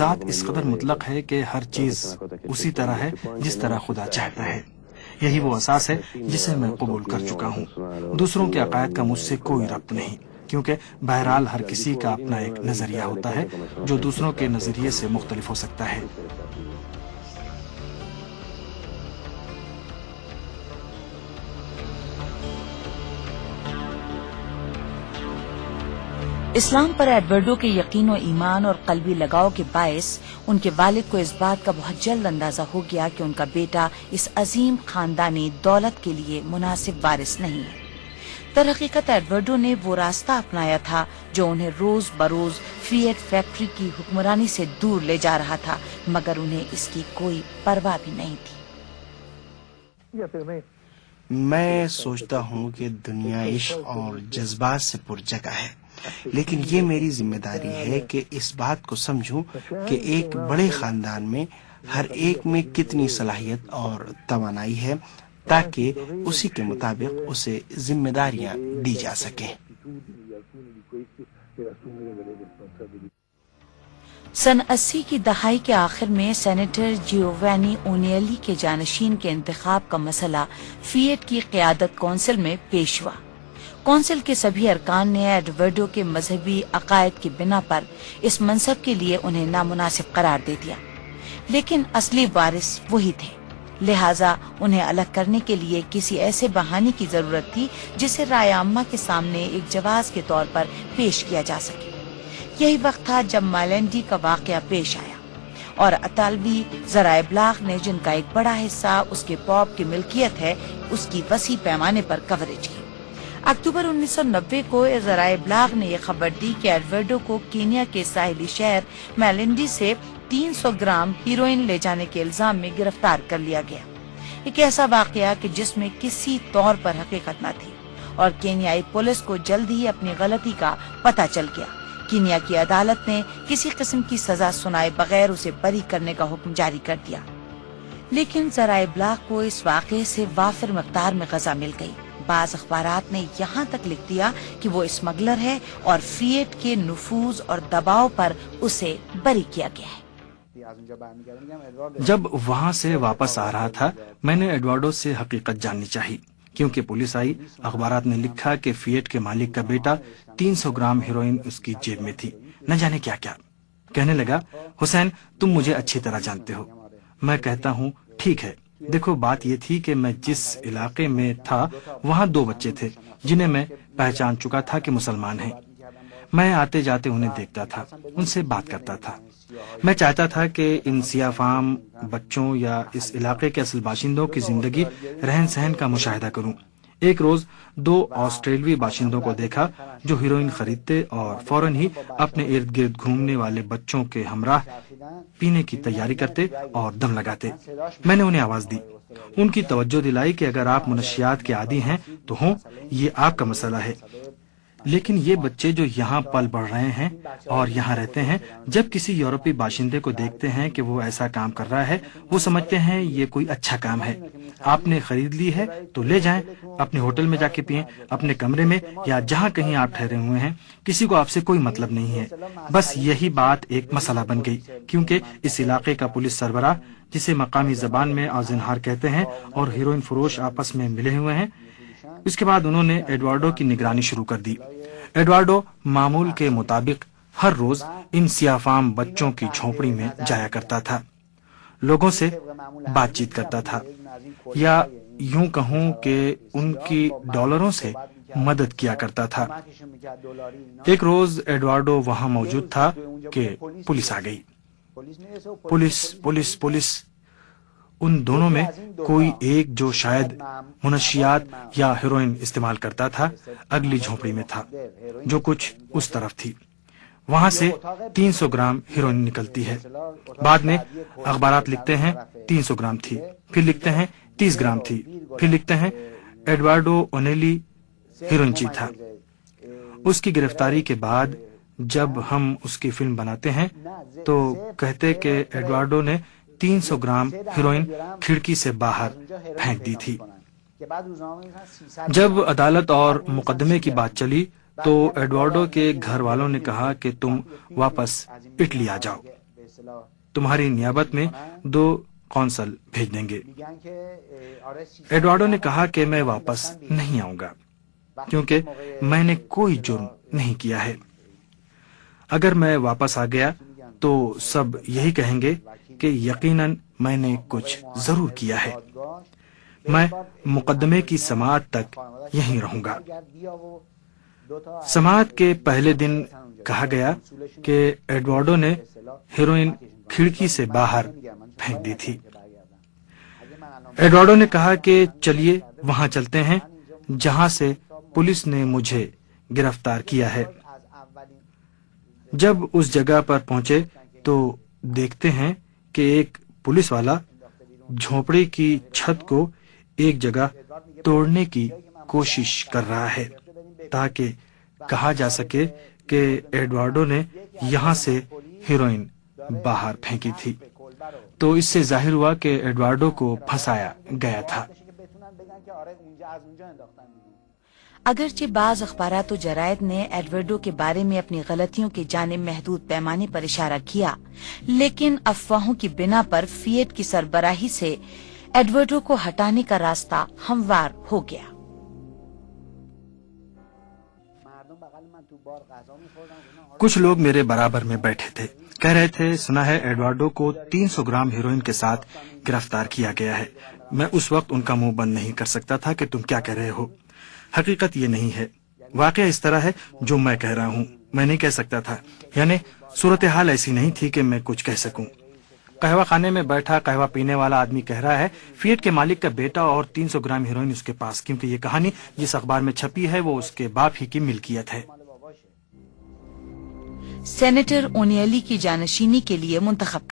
ذات اس قدر مطلق ہے کہ ہر چیز اسی طرح ہے جس طرح خدا چاہتا ہے. یہی وہ اساس ہے جسے میں قبول کر چکا ہوں. دوسروں کے عقائد کا مجھ سے کوئی ربط نہیں، کیونکہ بہرحال ہر کسی کا اپنا ایک نظریہ ہوتا ہے جو دوسروں کے نظریے سے مختلف ہو سکتا ہے. اسلام پر ایڈورڈو کے یقین و ایمان اور قلبی لگاؤ کے باعث ان کے والد کو اس بات کا بہت جلد اندازہ ہو گیا کہ ان کا بیٹا اس عظیم خاندانی دولت کے لیے مناسب وارث نہیں ہے. در حقیقت ایڈورڈو نے وہ راستہ اپنایا تھا جو انہیں روز بروز فیٹ فیکٹری کی حکمرانی سے دور لے جا رہا تھا، مگر انہیں اس کی کوئی پرواہ بھی نہیں تھی. میں سوچتا ہوں کہ دنیا عشق اور جذبات سے پر جگہ ہے، لیکن یہ میری ذمہ داری ہے کہ اس بات کو سمجھوں کہ ایک بڑے خاندان میں ہر ایک میں کتنی صلاحیت اور توانائی ہے تاکہ اسی کے مطابق اسے ذمہ داریاں دی جا سکیں. سن 80 کی دہائی کے آخر میں سینیٹر جیووانی اونیلی کے جانشین کے انتخاب کا مسئلہ فیٹ کی قیادت کونسل میں پیش ہوا. کونسل کے سبھی ارکان نے ایڈورڈو کے مذہبی عقائد کی بنا پر اس منصب کے لیے انہیں نامناسب قرار دے دیا، لیکن اصلی وارث وہی تھے، لہٰذا انہیں الگ کرنے کے لیے کسی ایسے بہانے کی ضرورت تھی جسے رائے عامہ کے سامنے ایک جواز کے طور پر پیش کیا جا سکے. یہی وقت تھا جب مائلینڈی کا واقعہ پیش آیا اور اطالوی ذرائع ابلاغ نے، جن کا ایک بڑا حصہ اس کے پاپ کی ملکیت ہے، اس کی وسیع پیمانے پر کوریج کی. اکتوبر 1990 کو ذرائع ابلاغ نے یہ خبر دی کہ ایڈورڈو کو کینیا کے ساحلی شہر مائلینڈی سے 300 گرام ہیروئن لے جانے کے الزام میں گرفتار کر لیا گیا. ایک ایسا واقعہ کہ جس میں کسی طور پر حقیقت نہ تھی، اور کینیائی پولیس کو جلد ہی اپنی غلطی کا پتہ چل گیا. کینیا کی عدالت نے کسی قسم کی سزا سنائے بغیر اسے بری کرنے کا حکم جاری کر دیا. لیکن ذرائع ابلاغ کو اس واقعے سے وافر مقدار میں غذا مل گئی. بعض اخبارات نے یہاں تک لکھ دیا کہ وہ اسمگلر ہے اور فیٹ کے نفوذ اور دباؤ پر اسے بری کیا گیا ہے. جب وہاں سے واپس آ رہا تھا میں نے ایڈورڈو سے حقیقت جاننی چاہی، کیونکہ پولیس آئی. اخبارات نے لکھا کہ فیٹ کے مالک کا بیٹا 300 گرام ہیروئن اس کی جیب میں تھی، نہ جانے کیا کیا. کہنے لگا، حسین تم مجھے اچھی طرح جانتے ہو. میں کہتا ہوں ٹھیک ہے. دیکھو بات یہ تھی کہ میں جس علاقے میں تھا وہاں 2 بچے تھے جنہیں میں پہچان چکا تھا کہ مسلمان ہیں. میں آتے جاتے انہیں دیکھتا تھا، ان سے بات کرتا تھا. میں چاہتا تھا کہ ان سیاہ فام بچوں یا اس علاقے کے اصل باشندوں کی زندگی رہن سہن کا مشاہدہ کروں. ایک روز 2 آسٹریلوی باشندوں کو دیکھا جو ہیروئن خریدتے اور فوراً ہی اپنے ارد گرد گھومنے والے بچوں کے ہمراہ پینے کی تیاری کرتے اور دم لگاتے. میں نے انہیں آواز دی، ان کی توجہ دلائی کہ اگر آپ منشیات کے عادی ہیں تو ہوں، یہ آپ کا مسئلہ ہے. لیکن یہ بچے جو یہاں پل بڑھ رہے ہیں اور یہاں رہتے ہیں، جب کسی یورپی باشندے کو دیکھتے ہیں کہ وہ ایسا کام کر رہا ہے، وہ سمجھتے ہیں یہ کوئی اچھا کام ہے. آپ نے خرید لی ہے تو لے جائیں، اپنے ہوٹل میں جا کے پئیں، اپنے کمرے میں یا جہاں کہیں آپ ٹھہرے ہوئے ہیں. کسی کو آپ سے کوئی مطلب نہیں ہے. بس یہی بات ایک مسئلہ بن گئی، کیونکہ اس علاقے کا پولیس سربراہ، جسے مقامی زبان میں آزنہار کہتے ہیں، اور ہیروئن فروش آپس میں ملے ہوئے ہیں. اس کے بعد انہوں نے ایڈورڈو کی نگرانی شروع کر دی. ایڈورڈو معمول کے مطابق ہر روز ان سیاہ فام بچوں کی جھونپڑی میں جایا کرتا تھا، لوگوں سے بات چیت کرتا تھا، یا یوں کہوں کہ ان کی ڈالروں سے مدد کیا کرتا تھا. ایک روز ایڈورڈو وہاں موجود تھا کہ پولیس آ گئی. پولیس پولیس پولیس ان دونوں میں کوئی ایک جو شاید منشیات یا ہیروئن استعمال کرتا تھا اگلی جھونپڑی میں تھا، جو کچھ اس طرف تھی. وہاں سے 300 گرام ہیروئن نکلتی ہے. بعد میں اخبارات لکھتے ہیں 300 گرام تھی، پھر لکھتے ہیں 30 گرام تھی، پھر لکھتے ہیں ایڈورڈو اونیلی ہیروئنچی تھا. اس کی گرفتاری کے بعد جب ہم اس کی فلم بناتے ہیں تو کہتے کہ ایڈورڈو نے 300 گرام ہیروئن کھڑکی سے باہر پھینک دی تھی. جب عدالت اور مقدمے کی بات چلی تو ایڈورڈو کے گھر والوں نے کہا کہ تم واپس اٹلی آ جاؤ. تمہاری نیابت میں 2 قونصل بھیج دیں گے۔ ایڈوارڈو نے کہا کہ میں واپس نہیں آؤں گا کیونکہ میں نے کوئی جرم نہیں کیا ہے۔ اگر میں واپس آ گیا تو سب یہی کہیں گے کہ یقیناً میں نے کچھ ضرور کیا ہے۔ میں مقدمے کی سماعت تک یہیں رہوں گا۔ سماعت کے پہلے دن کہا گیا کہ ایڈوارڈو نے ہیروئن کھڑکی سے باہر پھینک دی تھی۔ ایڈوارڈو نے کہا کہ چلیے وہاں چلتے ہیں جہاں سے پولیس نے مجھے گرفتار کیا ہے۔ جب اس جگہ پر پہنچے تو دیکھتے ہیں کہ ایک پولیس والا جھونپڑی کی چھت کو ایک جگہ توڑنے کی کوشش کر رہا ہے تاکہ کہا جا سکے کہ ایڈوارڈو نے یہاں سے ہیروئن باہر پھینکی تھی۔ تو اس سے ظاہر ہوا کہ ایڈوارڈو کو پھنسایا گیا تھا۔ اگرچہ بعض اخبارات و جرائد نے ایڈورڈو کے بارے میں اپنی غلطیوں کی جانب محدود پیمانے پر اشارہ کیا، لیکن افواہوں کی بنا پر فیٹ کی سربراہی سے ایڈورڈو کو ہٹانے کا راستہ ہموار ہو گیا۔ کچھ لوگ میرے برابر میں بیٹھے تھے، کہہ رہے تھے سنا ہے ایڈوارڈو کو 300 گرام ہیروئن کے ساتھ گرفتار کیا گیا ہے۔ میں اس وقت ان کا منہ بند نہیں کر سکتا تھا کہ تم کیا کہہ رہے ہو۔ حقیقت یہ نہیں ہے، واقعہ اس طرح ہے جو میں کہہ رہا ہوں۔ میں نہیں کہہ سکتا تھا، یعنی صورتحال ایسی نہیں تھی کہ میں کچھ کہہ سکوں۔ قہوہ خانے میں بیٹھا قہوہ پینے والا آدمی کہہ رہا ہے فیٹ کے مالک کا بیٹا اور 300 گرام ہیروئن اس کے پاس، کیونکہ یہ کہانی جس اخبار میں چھپی ہے وہ اس کے باپ ہی کی ملکیت ہے۔ سینیٹر اونیلی کی جانشینی کے لیے منتخب